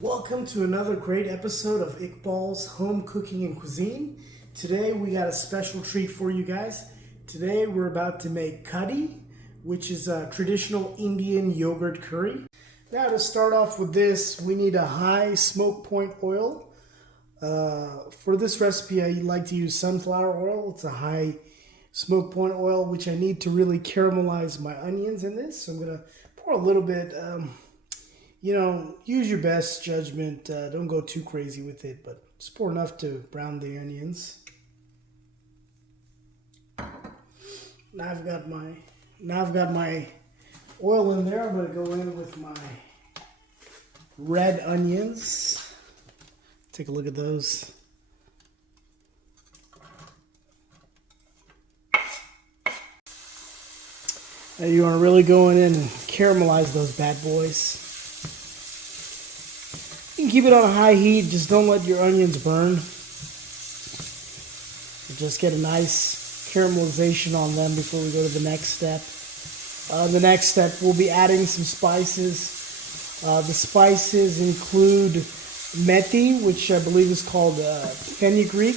Welcome to another great episode of Iqbal's Home Cooking and Cuisine. Today we got a special treat for you guys. Today we're about to make Kadhi, which is a traditional Indian yogurt curry. Now to start off with this, we need a high smoke point oil. For this recipe I like to use sunflower oil. It's a high smoke point oil, which I need to really caramelize my onions in this. So I'm going to pour a little bit. Use your best judgment. Don't go too crazy with it, but just pour enough to brown the onions. Now I've got my oil in there. I'm going to go in with my red onions. Take a look at those. Now you want to really go in and caramelize those bad boys. You can keep it on a high heat, just don't let your onions burn. Just get a nice caramelization on them before we go to the next step. The next step, we'll be adding some spices. The spices include methi, which I believe is called fenugreek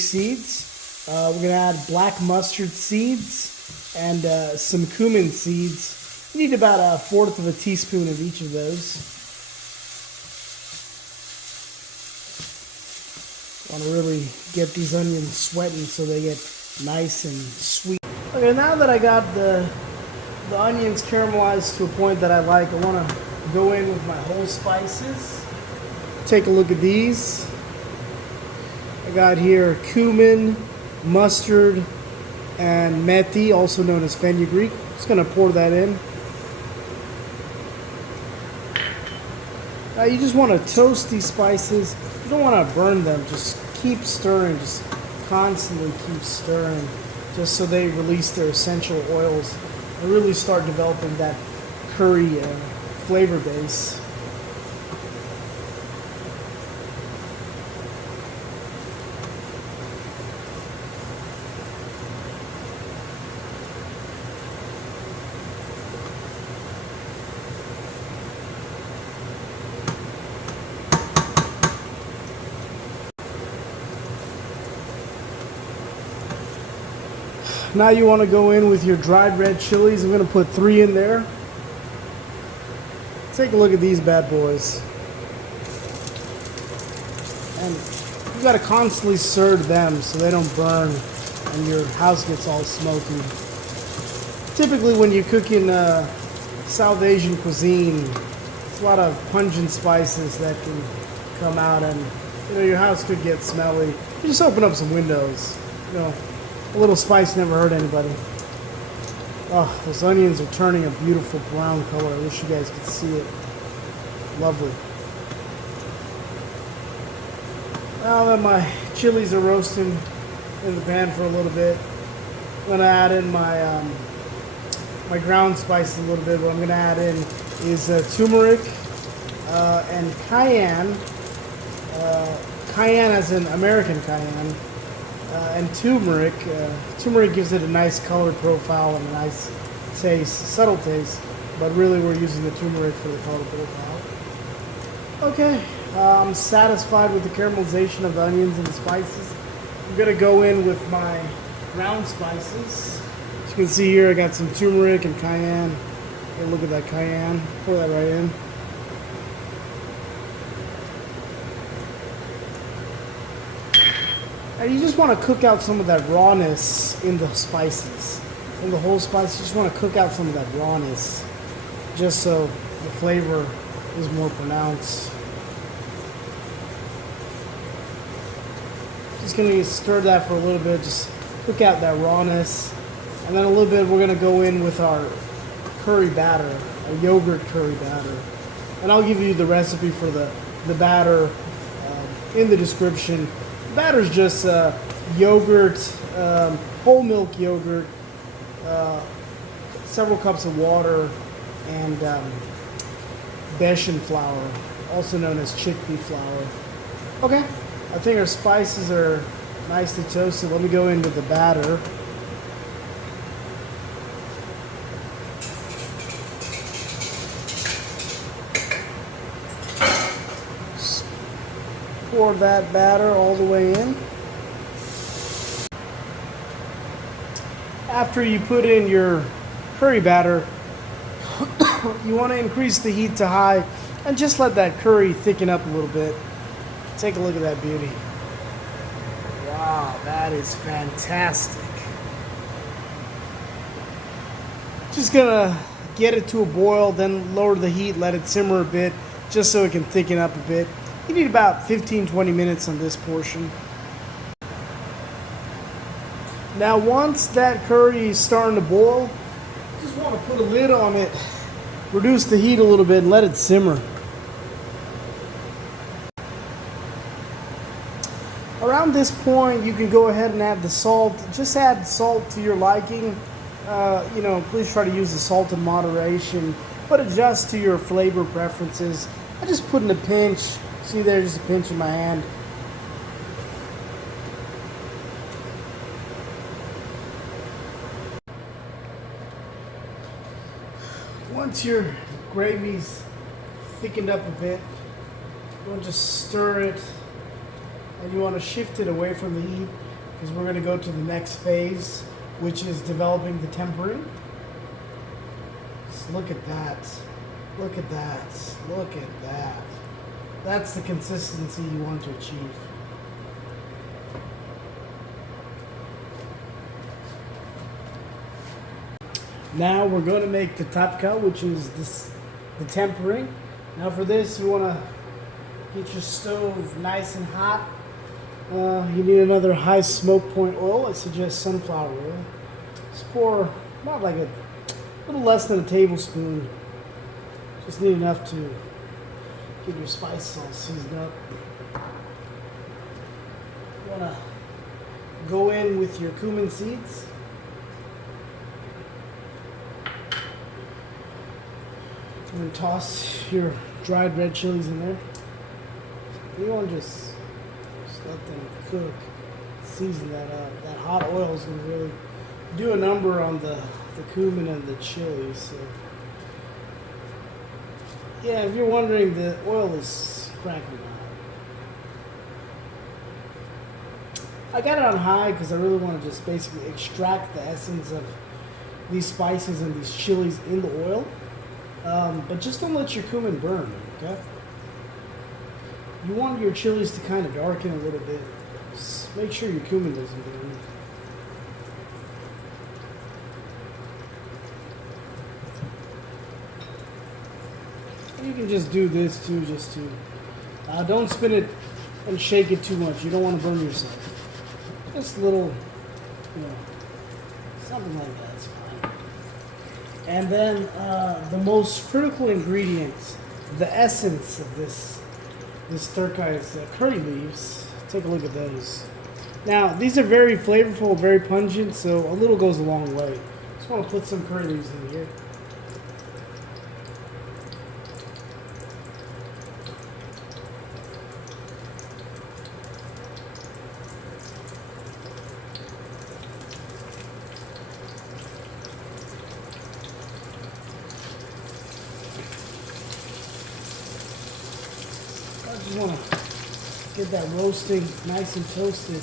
seeds. We're going to add black mustard seeds and some cumin seeds. You need about 1/4 of a teaspoon of each of those. Want to really get these onions sweating so they get nice and sweet. Okay, now that I got the onions caramelized to a point that I like, I want to go in with my whole spices. Take a look at these. I got here cumin, mustard, and methi, also known as fenugreek. Just going to pour that in. Now you just want to toast these spices. You don't want to burn them. Just keep stirring. Just constantly keep stirring, just so they release their essential oils and really start developing that curry flavor base. Now you want to go in with your dried red chilies. I'm going to put 3 in there. Take a look at these bad boys. And you got to constantly stir them so they don't burn and your house gets all smoky. Typically when you cook in South Asian cuisine, there's a lot of pungent spices that can come out, and your house could get smelly. You just open up some windows. A little spice never hurt anybody. Oh, those onions are turning a beautiful brown color. I wish you guys could see it. Lovely. Now that my chilies are roasting in the pan for a little bit, I'm going to add in my my ground spices a little bit. What I'm going to add in is turmeric and cayenne. Cayenne as in American cayenne. And turmeric. Turmeric gives it a nice color profile and a nice taste, subtle taste, but really we're using the turmeric for the color profile. Okay, I'm satisfied with the caramelization of the onions and the spices. I'm going to go in with my ground spices. As you can see here, I got some turmeric and cayenne. Hey, look at that cayenne. Pour that right in. And you just want to cook out some of that rawness in the spices. In the whole spice, you just want to cook out some of that rawness, just so the flavor is more pronounced. Just going to stir that for a little bit, just cook out that rawness. And then a little bit we're going to go in with our curry batter, a yogurt curry batter. And I'll give you the recipe for the batter in the description. Batter's just yogurt, whole milk yogurt, several cups of water, and besan flour, also known as chickpea flour. Okay, I think our spices are nicely toasted. Let me go into the batter. pour that batter all the way in. After you put in your curry batter, you want to increase the heat to high and just let that curry thicken up a little bit. Take a look at that beauty. Wow, that is fantastic. Just gonna get it to a boil, then lower the heat, let it simmer a bit, just so it can thicken up a bit. You need about 15-20 minutes on this portion. Now once that curry is starting to boil, just want to put a lid on it, reduce the heat a little bit, and let it simmer. Around this point, you can go ahead and add the salt. Just add salt to your liking. Please try to use the salt in moderation, but adjust to your flavor preferences. I just put in a pinch. See there, just a pinch in my hand. Once your gravy's thickened up a bit, you want to just stir it, and you want to shift it away from the heat because we're going to go to the next phase, which is developing the tempering. Just look at that. Look at that. Look at that. That's the consistency you want to achieve. Now we're going to make the tapka, which is the tempering. Now for this, you want to get your stove nice and hot. You need another high smoke point oil. I suggest sunflower oil. Just pour about like a little less than a tablespoon. Just need enough to get your spices all seasoned up. You want to go in with your cumin seeds. And then toss your dried red chilies in there. You want to just let them cook, season that up. That hot oil is going to really do a number on the cumin and the chili. So, yeah, if you're wondering, the oil is cranking hot. I got it on high because I really want to just basically extract the essence of these spices and these chilies in the oil. But just don't let your cumin burn, okay? You want your chilies to kind of darken a little bit. Just make sure your cumin doesn't burn. You can just do this too, just to don't spin it and shake it too much. You don't want to burn yourself. Just a little, something like that. It's fine. And then the most critical ingredient, the essence of this turkey's curry leaves. Take a look at those. Now, these are very flavorful, very pungent, so a little goes a long way. Just want to put some curry leaves in here. I just want to get that roasting nice and toasted.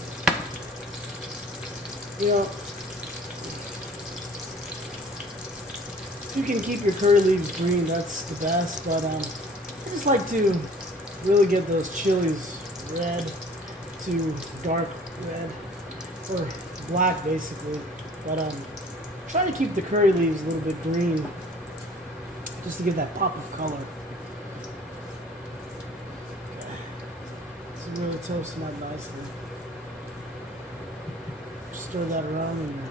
If you can keep your curry leaves green, that's the best. But I just like to really get those chilies red to dark red, or black basically. But try to keep the curry leaves a little bit green, just to give that pop of color. Really toast them up nicely. Stir that around in your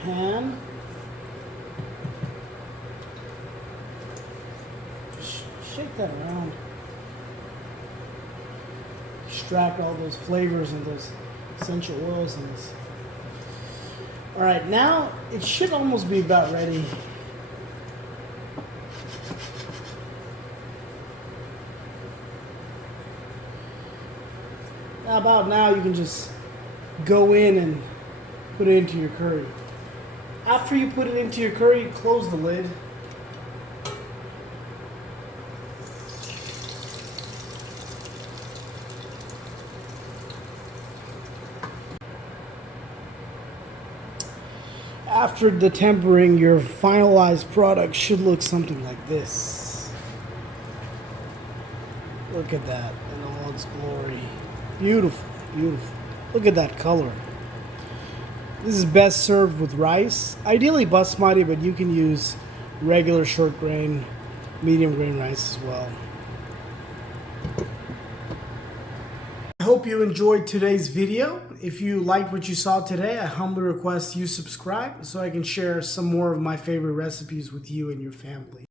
pan. Just shake that around. Extract all those flavors and those essential oils in this. Alright, now it should almost be about ready. About now, you can just go in and put it into your curry. After you put it into your curry, close the lid. After the tempering, your finalized product should look something like this. Look at that in all its glory. Beautiful, beautiful. Look at that color. This is best served with rice. Ideally Basmati, but you can use regular short grain, medium grain rice as well. I hope you enjoyed today's video. If you liked what you saw today, I humbly request you subscribe so I can share some more of my favorite recipes with you and your family.